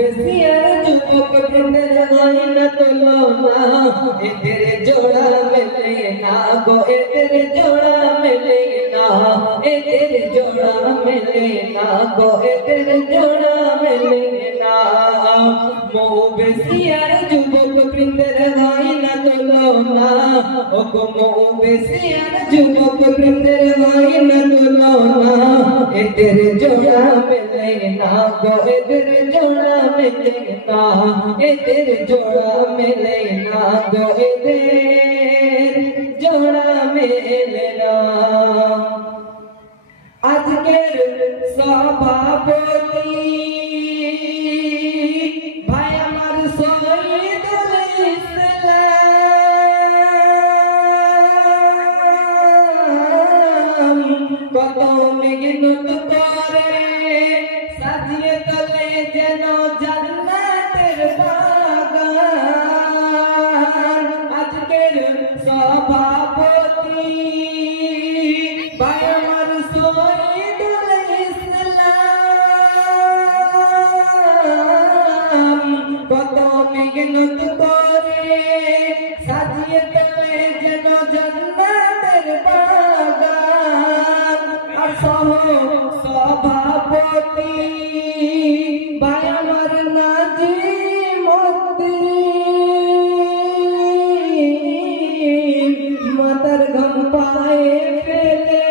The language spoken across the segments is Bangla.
বেশিয়ার যুবক বৃন্দের গয়না তোলো না, এদের জোড়া মেলে না গো, এদের জোড়া মেলে না, এদের জোড়া মেলে না গো, এদের জোড়া মেলে না। মৌ বেশিয়ার যুবক বৃন্দের গয়না তোলো না, ও গো মৌ বেশিয়ার যুবক বৃন্দের গয়না তোলো না, এদের জোড়া মেলে না গো, এদের জোড়া মেলে না, এদের জোড়া মেলে না গো, এদের জোড়া মেলে না। আজকের সভাপতি ভাই আমার শহীদুল ইসলাম কত মেঘনত করে সাজিয়ে তোলে যেন জান্নাতের বাগান। আজকের সভাপতি ভাই আমার শহীদুল ইসলাম কত মেঘনত করে সাজিয়ে তোলে যেন জান্নাতের বাগান। আর সভাপতি ভাই আমার নাজিমউদ্দিন মাতার ঘাম পায়ে ফেলে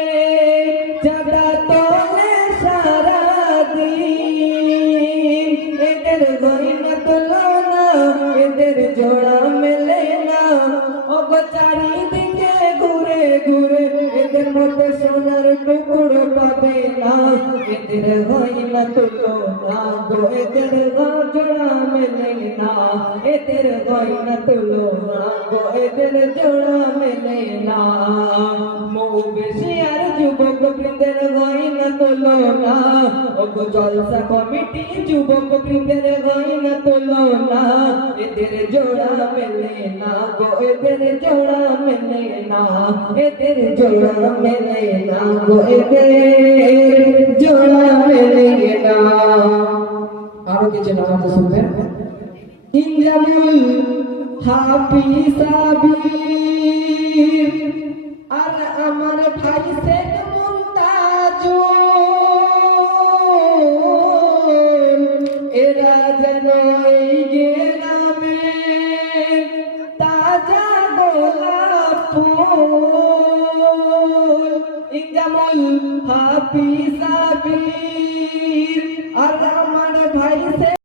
চাঁদা তোলে সারাদিন। এদের গয়না তোলো না, এদের জোড়া মেলে না, ওগো চারিদিকে ঘুরে ঘুরে এদের মতো সোনার টুকরো পাবে না। এদের গয়না তোলো না গো, এদের জোড়া মেলে না, এদের গয়না তোলো না গো, এদের জোড়া মেলে না। মৌ বেশিয়ার যুবক বৃন্দের গয়না তোলো না, ওগো জলসা কমিটি যুবক বৃন্দের গয়না তোলো না, এদের জোড়া মেলে না গো, এদের জোড়া মেলে না, এদের জোড়া মেলে না গো, এদের জোড়া মেলে না। আরো কিছু নামাজ শুনবেন। ইনজামুল হাফিজ সাবির আর আমার ভাই শেখ মুমতাজুল, এরা যেন এই গ্রামে তাজা গোলাপ ফুল। ইনজামুল হাফিজ